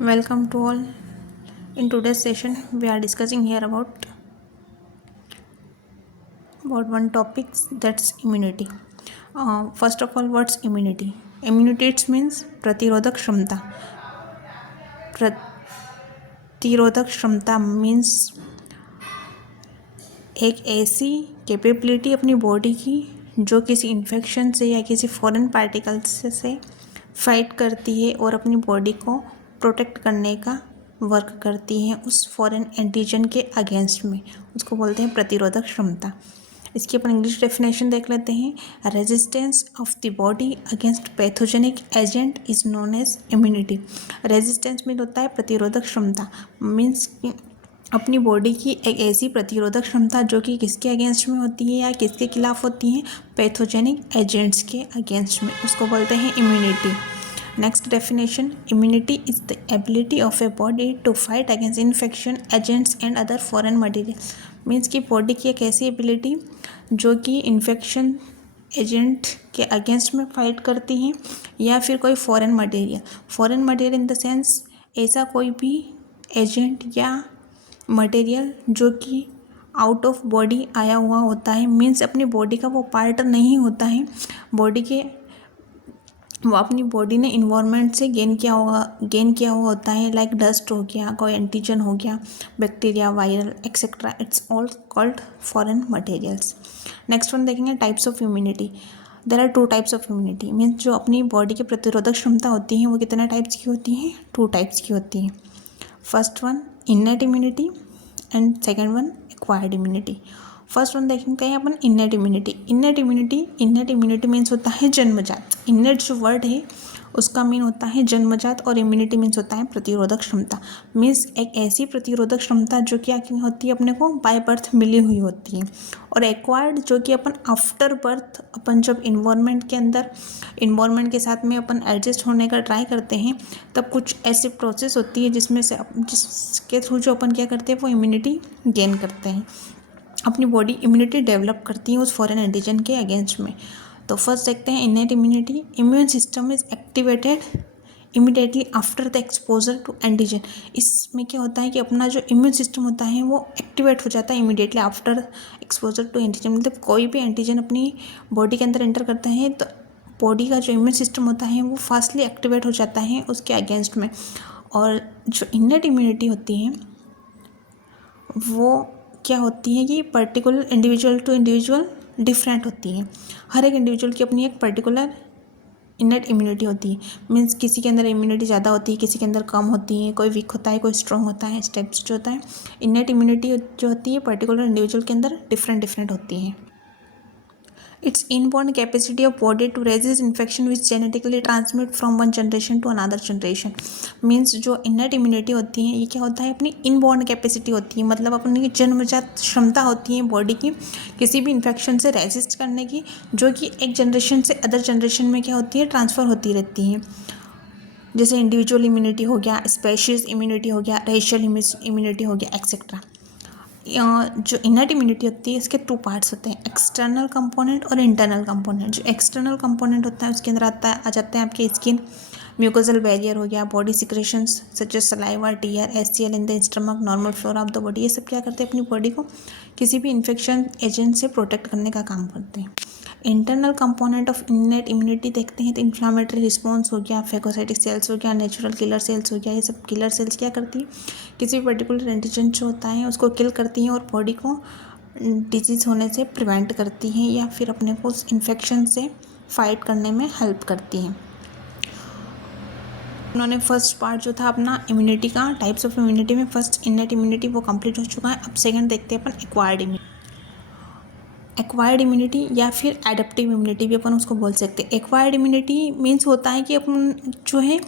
Welcome to all. In today's session, we are discussing here about one topic, that's immunity. First of all, what's immunity? Immunity it means प्रतिरोधक क्षमता. प्रतिरोधक क्षमता means एक ऐसी capability अपनी body की जो किसी इन्फेक्शन से या किसी फॉरेन पार्टिकल्स से फाइट करती है और अपनी बॉडी को प्रोटेक्ट करने का वर्क करती है उस फॉरेन एंटीजन के अगेंस्ट में. उसको बोलते हैं प्रतिरोधक क्षमता. इसकी अपन इंग्लिश डेफिनेशन देख लेते हैं. Resistance of the body against pathogenic agent is known as immunity. Resistance mean होता है प्रतिरोधक क्षमता. मीन्स अपनी बॉडी की एक ऐसी प्रतिरोधक क्षमता जो कि किसके अगेंस्ट में होती है या किसके खिलाफ होती है, पैथोजेनिक एजेंट्स के अगेंस्ट में. उसको बोलते हैं immunity. Next definition, immunity is the ability of a body to fight against infection agents and other foreign material. Means कि बॉडी की एक ऐसी एबिलिटी जो कि इन्फेक्शन एजेंट के अगेंस्ट में फाइट करती हैं या फिर कोई foreign material. Foreign material in the sense ऐसा कोई भी एजेंट या मटेरियल जो कि आउट ऑफ बॉडी आया हुआ होता है. मीन्स अपनी बॉडी का वो पार्ट नहीं होता है, बॉडी के वो अपनी बॉडी ने इन्वायरमेंट से गेन किया हुआ होता है. लाइक डस्ट हो गया, कोई एंटीजन हो गया, bacteria, viral etcetera. It's all called foreign materials. Next one देखेंगे types of immunity. There are two types of immunity. Means जो अपनी बॉडी की प्रतिरोधक क्षमता होती है वो कितने टाइप्स की होती हैं? 2 टाइप्स की होती हैं. First one innate immunity and second one acquired immunity. First one देखेंगे हैं अपन innate immunity. Innate immunity means होता है जन्मजात. इन्नेट जो वर्ड है उसका मीन होता है जन्मजात और इम्यूनिटी मीन्स होता है प्रतिरोधक क्षमता. मीन्स एक ऐसी प्रतिरोधक क्षमता जो कि होती है अपने को बाय बर्थ मिली हुई होती है. और एक्वायर्ड जो कि अपन आफ्टर बर्थ अपन जब इन्वायरमेंट के साथ में अपन एडजस्ट होने का ट्राई करते हैं तब कुछ ऐसी प्रोसेस होती है जिसके थ्रू जो अपन क्या करते हैं वो इम्यूनिटी गेन करते हैं, अपनी बॉडी इम्यूनिटी डेवलप करती है उस फॉरेन एंटीजन के अगेंस्ट में. तो फर्स्ट देखते हैं innate immunity. Immune system is activated immediately after the exposure to antigen. इसमें क्या होता है कि अपना जो इम्यून सिस्टम होता है वो एक्टिवेट हो जाता है immediately after exposure to antigen. मतलब कोई भी एंटीजन अपनी बॉडी के अंदर एंटर करता है तो बॉडी का जो इम्यून सिस्टम होता है वो फास्टली एक्टिवेट हो जाता है उसके अगेंस्ट में. और जो इन्नेट इम्यूनिटी होती है वो क्या होती है कि particular individual to individual different होती है. हर एक इंडिविजुअल की अपनी एक पर्टिकुलर इन्नेट इम्यूनिटी होती है. मीन्स किसी के अंदर इम्यूनिटी ज़्यादा होती है, किसी के अंदर कम होती है, कोई वीक होता है, कोई स्ट्रॉन्ग होता है. स्टेप्स जो होता है इन्नेट इम्यूनिटी जो होती है पर्टिकुलर इंडिविजुअल के अंदर डिफरेंट होती है. Its inborn capacity of body to resist infection which genetically transmit from one generation to another generation. Means जो इन्नेट इम्यूनिटी होती है ये क्या होता है अपनी इनबॉर्न कैपेसिटी होती है. मतलब अपनी जन्मजात क्षमता होती है बॉडी की किसी भी इन्फेक्शन से रेजिस्ट करने की, जो कि एक जनरेशन से अदर जनरेशन में क्या होती है ट्रांसफ़र होती रहती है. जैसे इंडिविजुअल इम्यूनिटी हो गया, स्पेशीज इम्यूनिटी हो गया, रेशियल इम्यूनिटी हो गया एक्सेट्रा. जो इन्नेट इम्यूनिटी होती है इसके 2 पार्ट्स होते हैं, एक्सटर्नल कंपोनेंट और इंटरनल कंपोनेंट. जो एक्सटर्नल कंपोनेंट होता है उसके अंदर आ जाते हैं आपके स्किन, म्यूकोजल बैरियर हो गया, body secretions such as saliva, tear, HCl in the stomach, normal flora of the body. ये सब क्या करते हैं अपनी बॉडी को किसी भी इन्फेक्शन एजेंट से प्रोटेक्ट करने का काम करते हैं. Internal component of innate immunity देखते हैं तो इन्फ्लामेटरी रिस्पॉन्स हो गया, फेगोसाइटिक सेल्स हो गया, नेचुरल किलर सेल्स हो गया. ये सब किलर सेल्स क्या करती है किसी भी पर्टिकुलर एंटीजन जो होता है उसको किल करती हैं और बॉडी को डिजीज़ होने से प्रिवेंट करती हैं या फिर अपने को उस इन्फेक्शन से फाइट करने में हेल्प करती हैं. उन्होंने फर्स्ट पार्ट जो था अपना इम्यूनिटी का टाइप्स ऑफ इम्यूनिटी में फर्स्ट इन्नेट इम्यूनिटी वो कंप्लीट हो चुका है. अब सेकंड देखते हैं अपन एक्वायर्ड इम्यूनिटी. एक्वायर्ड इम्यूनिटी या फिर एडेप्टिव इम्यूनिटी भी अपन उसको बोल सकते हैं. एक्वायर्ड इम्यूनिटी मीन्स होता है कि अपन जो है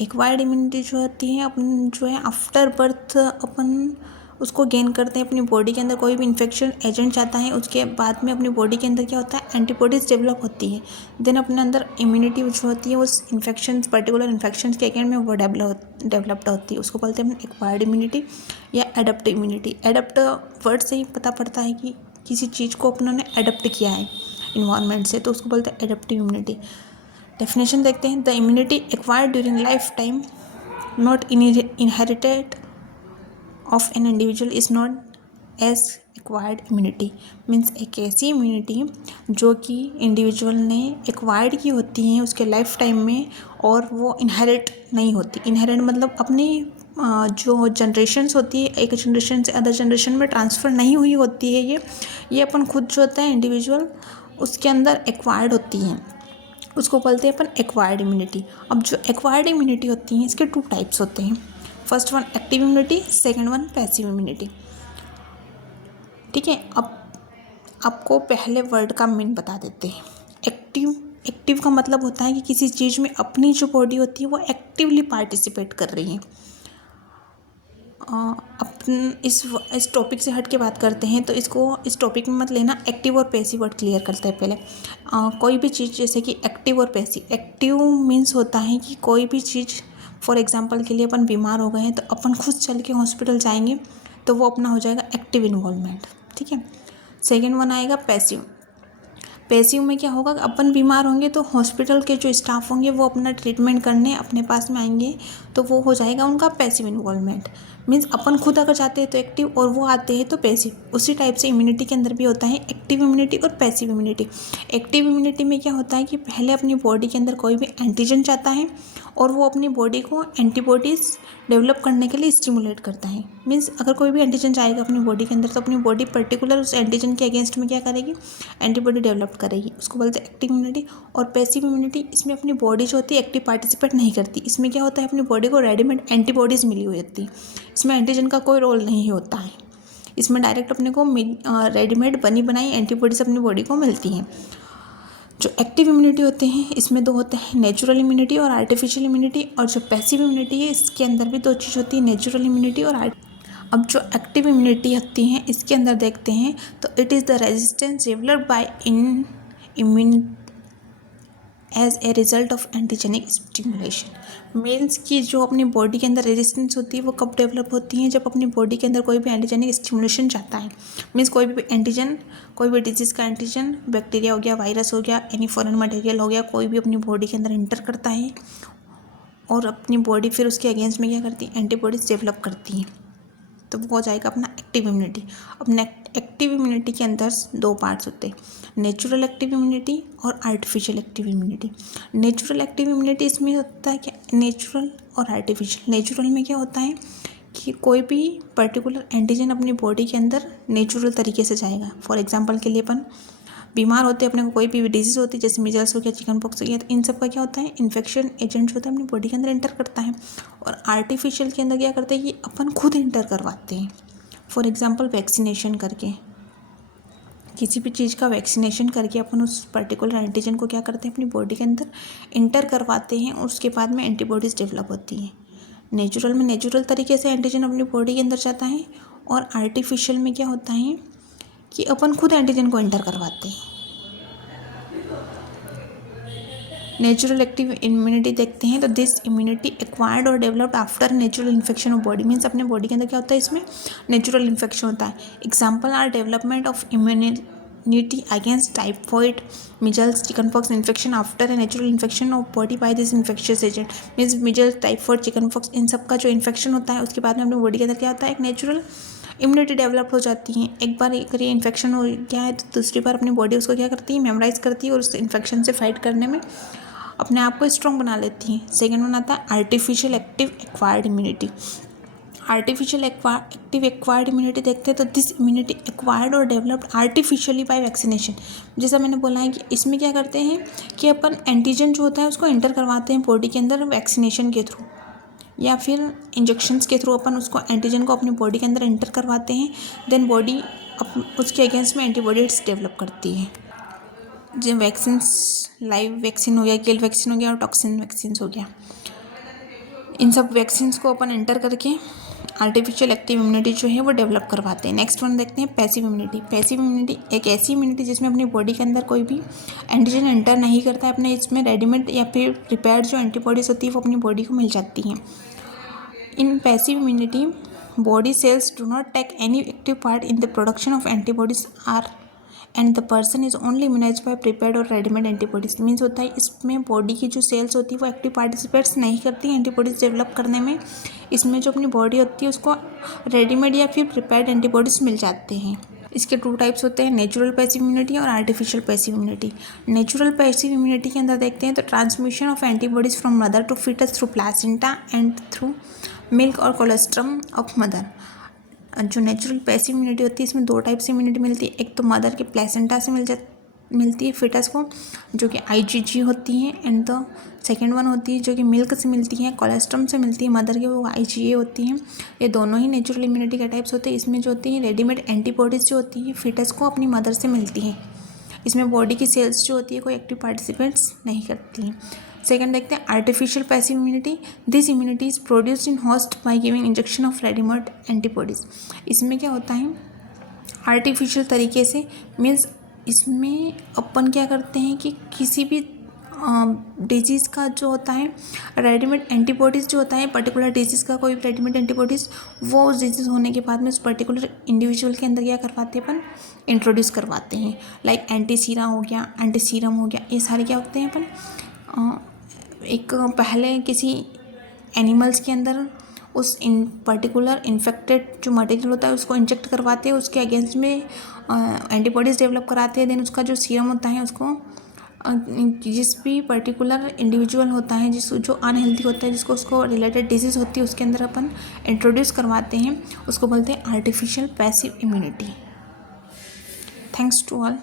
एक्वायर्ड इम्यूनिटी जो होती है अपन जो है आफ्टर बर्थ अपन उसको गेन करते हैं. अपनी बॉडी के अंदर कोई भी इन्फेक्शन एजेंट जाता है उसके बाद में अपनी बॉडी के अंदर क्या होता है एंटीबॉडीज़ डेवलप होती है. देन अपने अंदर इम्यूनिटी जो होती है उस पर्टिकुलर इन्फेक्शन के अगेंस्ट में वो डेवलप्ड होती है. उसको बोलते हैं एक्वायर्ड इम्यूनिटी या एडप्टिव इम्यूनिटी. एडप्ट वर्ड से ही पता पड़ता है कि किसी चीज़ को अपनों ने एडप्ट किया है इन्वायरमेंट से, तो उसको बोलते हैं एडप्टिव इम्यूनिटी. डेफिनेशन देखते हैं। The immunity acquired during life time not inherited of an individual is not as acquired immunity. Means एक ऐसी इम्यूनिटी जो कि इंडिविजुअल ने एक्वायर्ड की होती हैं उसके लाइफ टाइम में और वो इनहेरिट नहीं होती। इनहेरिट मतलब अपनी जो जनरेशन्स होती है एक जनरेशन से अदर जनरेशन में ट्रांसफ़र नहीं हुई होती है। ये अपन खुद जो होता है इंडिविजुअल उसके अंदर एक्वायर्ड होती हैं, उसको बोलते हैं अपन एक्वायर्ड इम्यूनिटी। अब जो एक्वायर्ड इम्यूनिटी होती हैं इसके 2 टाइप्स होते हैं। First one active immunity, second one passive immunity. ठीक है, अब आपको पहले वर्ड का मीन बता देते हैं। एक्टिव का मतलब होता है कि किसी चीज़ में अपनी जो बॉडी होती है वो एक्टिवली पार्टिसिपेट कर रही है। अपन इस टॉपिक से हट के बात करते हैं तो इस टॉपिक में मत लेना। एक्टिव और पैसिव वर्ड क्लियर करते हैं पहले। कोई भी चीज़ जैसे कि एक्टिव और पैसिव। एक्टिव मीन्स होता है कि कोई भी चीज़, फॉर एग्जांपल के लिए अपन बीमार हो गए हैं तो अपन खुद चल के हॉस्पिटल जाएंगे तो वो अपना हो जाएगा एक्टिव इन्वॉल्वमेंट। ठीक है। सेकेंड वन आएगा पैसिव। पैसिव में क्या होगा, अपन बीमार होंगे तो हॉस्पिटल के जो स्टाफ होंगे वो अपना ट्रीटमेंट करने अपने पास में आएंगे तो वो हो जाएगा उनका पैसिव इन्वॉल्वमेंट। मीन्स अपन खुद अगर जाते हैं तो एक्टिव और वो आते हैं तो पैसिव। उसी टाइप से इम्यूनिटी के अंदर भी होता है एक्टिव इम्यूनिटी और पैसिव इम्यूनिटी। एक्टिव इम्यूनिटी में क्या होता है कि पहले अपनी बॉडी के अंदर कोई भी एंटीजन जाता है और वो अपनी बॉडी को एंटीबॉडीज़ डेवलप करने के लिए स्टिमुलेट करता है। मीन्स अगर कोई भी एंटीजन जाएगा अपनी बॉडी के अंदर तो अपनी बॉडी पर्टिकुलर उस एंटीजन के अगेंस्ट में क्या करेगी, एंटीबॉडी डेवलप करेगी। उसको बोलते हैं एक्टिव इम्यूनिटी। और पैसिव इम्यूनिटी, इसमें अपनी बॉडी जो होती है एक्टिव पार्टिसिपेट नहीं करती। इसमें क्या होता है अपनी बॉडी को रेडीमेड एंटीबॉडीज़ मिली हुई होती है। इसमें एंटीजन का कोई रोल नहीं होता है। इसमें डायरेक्ट अपने को रेडीमेड बनी बनाई एंटीबॉडीज़ अपनी बॉडी को मिलती हैं। जो एक्टिव इम्यूनिटी होते हैं इसमें 2 होते हैं, नेचुरल इम्यूनिटी और आर्टिफिशियल इम्यूनिटी। और जो पैसिव इम्यूनिटी है इसके अंदर भी 2 चीज़ होती है, नेचुरल इम्यूनिटी और अब जो एक्टिव इम्यूनिटी होती हैं इसके अंदर देखते हैं तो it is the resistance developed by immune as a result of antigenic stimulation. Means कि जो अपनी बॉडी के अंदर रेजिस्टेंस होती है वो कब डेवलप होती है, जब अपनी बॉडी के अंदर कोई भी एंटीजेनिक स्टिमुलेशन जाता है। मीन्स कोई भी एंटीजन, कोई भी डिजीज़ का एंटीजन, बैक्टीरिया हो गया, वायरस हो गया, एनी फॉरेन मटेरियल हो गया, कोई भी अपनी बॉडी के अंदर इंटर करता है और अपनी बॉडी फिर उसके अगेंस्ट में क्या करती है, एंटीबॉडीज डेवलप करती है, तो वो हो जाएगा अपना एक्टिव इम्यूनिटी। अब एक्टिव इम्यूनिटी के अंदर 2 पार्ट्स होते हैं, नेचुरल एक्टिव इम्यूनिटी और artificial active immunity. Natural active immunity इसमें होता है क्या, नेचुरल और आर्टिफिशियल। नेचुरल में क्या होता है कि कोई भी पर्टिकुलर एंटीजन अपनी बॉडी के अंदर नेचुरल तरीके से जाएगा। फॉर एग्जांपल के लिए अपन बीमार होते हैं, अपने को कोई भी डिजीज़ होती है जैसे मिजल्स हो गया, चिकन पॉक्स हो गया, तो इन सब का क्या होता है, इन्फेक्शन एजेंट जो होता है अपनी बॉडी के अंदर इंटर करता है। और आर्टिफिशियल के अंदर क्या करते हैं कि अपन खुद इंटर करवाते हैं। फॉर एग्जांपल वैक्सीनेशन करके, किसी भी चीज़ का वैक्सीनेशन करके अपन उस पर्टिकुलर एंटीजन को क्या करते हैं अपनी बॉडी के अंदर इंटर करवाते हैं और उसके बाद में एंटीबॉडीज़ डेवलप होती हैं। नेचुरल में नेचुरल तरीके से एंटीजन अपनी बॉडी के अंदर जाता है और आर्टिफिशियल में क्या होता है कि अपन खुद एंटीजन को एंटर करवाते हैं। नेचुरल एक्टिव इम्यूनिटी देखते हैं तो दिस इम्यूनिटी एक्वायर्ड और developed after natural infection of body. Means अपने बॉडी के अंदर क्या होता है, इसमें नेचुरल इन्फेक्शन होता है। Example are development of immunity against typhoid, measles, chicken pox infection after a natural infection of body by this infectious agent. Means measles, typhoid, chicken pox इन सब का जो इन्फेक्शन होता है उसके बाद में अपनी बॉडी के अंदर क्या होता है, एक नेचुरल इम्यूनिटी डेवलप हो जाती है। एक बार अगर ये इन्फेक्शन हो गया है तो दूसरी बार अपनी बॉडी उसको क्या करती है, मेमोराइज करती है और उस इन्फेक्शन से फाइट करने में अपने आप को स्ट्रॉन्ग बना लेती है। सेकेंड वन आता है artificial active acquired immunity. Artificial active acquired immunity देखते हैं तो दिस इम्यूनिटी एक्वायर्ड और डेवलप्ड आर्टिफिशियली बाय वैक्सीनेशन। जैसा मैंने बोला है कि इसमें क्या करते हैं कि अपन एंटीजन जो होता है उसको एंटर करवाते हैं बॉडी के अंदर वैक्सीनेशन के थ्रू या फिर इंजेक्शंस के थ्रू अपन उसको एंटीजन को अपनी बॉडी के अंदर एंटर करवाते हैं। देन बॉडी उसके अगेंस्ट में एंटीबॉडीज डेवलप करती है। जो वैक्सीन्स, लाइव वैक्सीन हो गया, किल वैक्सीन हो गया और टॉक्सिन वैक्सीन हो गया, इन सब वैक्सीन्स को अपन एंटर करके आर्टिफिशियल एक्टिव इम्यूनिटी जो है वो डेवलप करवाते हैं। नेक्स्ट वन देखते हैं पैसिव इम्यूनिटी। पैसिव इम्यूनिटी एक ऐसी इम्यूनिटी जिसमें अपनी बॉडी के अंदर कोई भी एंटीजन एंटर नहीं करता है, अपने इसमें रेडीमेड या फिर प्रिपेयर्ड जो एंटीबॉडीज होती है वो अपनी बॉडी को मिल जाती हैं। In passive immunity body cells do not take any active part in the production of antibodies are and the person is only immunize by prepared और रेडीमेड एंटीबॉडीज। मीन्स होता है इसमें बॉडी की जो सेल्स होती है वो एक्टिव पार्टिसिपेट्स नहीं करती एंटीबॉडीज डेवलप करने में। इसमें जो अपनी बॉडी होती है उसको रेडीमेड या फिर प्रिपेयर्ड एंटीबॉडीज मिल जाते हैं। इसके 2 टाइप्स होते हैं, नेचुरल पैसिव इम्यूनिटी और artificial passive immunity. Natural passive immunity के अंदर देखते हैं तो transmission of antibodies from mother to foetus through placenta and through milk और कोलेस्ट्रम ऑफ मदर। जो नेचुरल पैसिव इम्यूनिटी होती है इसमें 2 टाइप से इम्यूनिटी मिलती है। एक तो मदर के प्लेसेंटा से मिलती है फिटस को, जो कि IgG होती है, एंड द सेकेंड वन होती है जो कि मिल्क से मिलती है, कोलेस्ट्रम से मिलती है मदर के, वो IgA होती हैं। ये दोनों ही नेचुरल इम्यूनिटी के टाइप्स होते हैं। इसमें जो होती है रेडीमेड एंटीबॉडीज़ जो होती है फिटस को अपनी मदर से मिलती हैं। इसमें बॉडी की सेल्स जो होती है कोई एक्टिव पार्टिसिपेट्स नहीं करती हैं। सेकेंड देखते हैं artificial passive immunity. This immunity is produced in host by giving injection of readymade antibodies. इसमें क्या होता है आर्टिफिशियल तरीके से, मीन्स इसमें अपन क्या करते हैं कि किसी भी डिजीज़ का जो होता है रेडीमेड एंटीबॉडीज़ जो होता है, पर्टिकुलर डिजीज़ का कोई रेडीमेड एंटीबॉडीज़, वो उस डिजीज़ होने के बाद में उस पर्टिकुलर इंडिविजुअल के अंदर क्या करवाते हैं अपन इंट्रोड्यूस करवाते हैं। लाइक एंटीसीरा हो गया, एंटीसीरम हो गया, ये सारे क्या होते हैं अपन एक पहले किसी एनिमल्स के अंदर उस पर्टिकुलर इन्फेक्टेड जो मटेरियल होता है उसको इंजेक्ट करवाते हैं, उसके अगेंस्ट में एंटीबॉडीज़ डेवलप कराते हैं। देन उसका जो सीरम होता है उसको जिस भी पर्टिकुलर इंडिविजुअल होता है जो अनहेल्दी होता है, जिसको उसको रिलेटेड डिजीज़ होती है, उसके अंदर अपन इंट्रोड्यूस करवाते हैं, उसको बोलते हैं artificial passive immunity. Thanks to all.